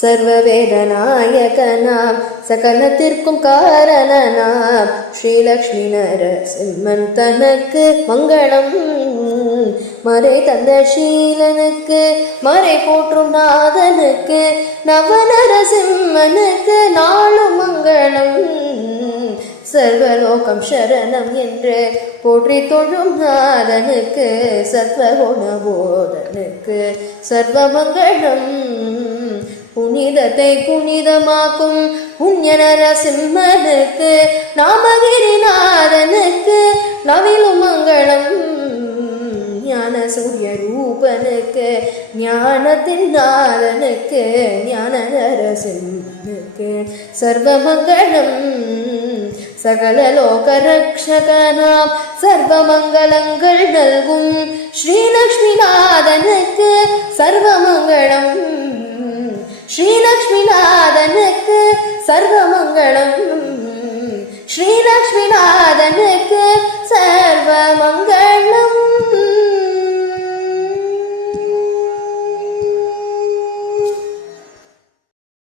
സർവവേദനായകനാം സകലത്തിർക്കും കാരണനാം ശ്രീലക്ഷ്മി നരസിம்மன் தனக்கு மங்களம். மறை தந்த ஷீலனுக்கு மறை போற்றும் நாதனுக்கு நவநரசிம்மனுக்கு நாளும் மங்களம். சர்வலோகம் சரணம் என்று போற்றி தொழும் நாதனுக்கு சத்வகுணபோதனுக்கு சர்வமங்களம். புனிதத்தை புனிதமாக்கும் புண்ணிய நரசிம்மனுக்கு நாமகிரிநாதனுக்கு நவிலும் மங்களம். ஞான சூரிய ரூபனுக்கு ஞானத்தின் நாதனுக்கு ஞான நரசிம்மனுக்கு சர்வமங்களம். சகல லோக ரக்ஷகனாம் சர்வமங்களங்கள் நல்கும் ஸ்ரீலக்ஷ்மிநாதனுக்கு சர்வமங்களம்.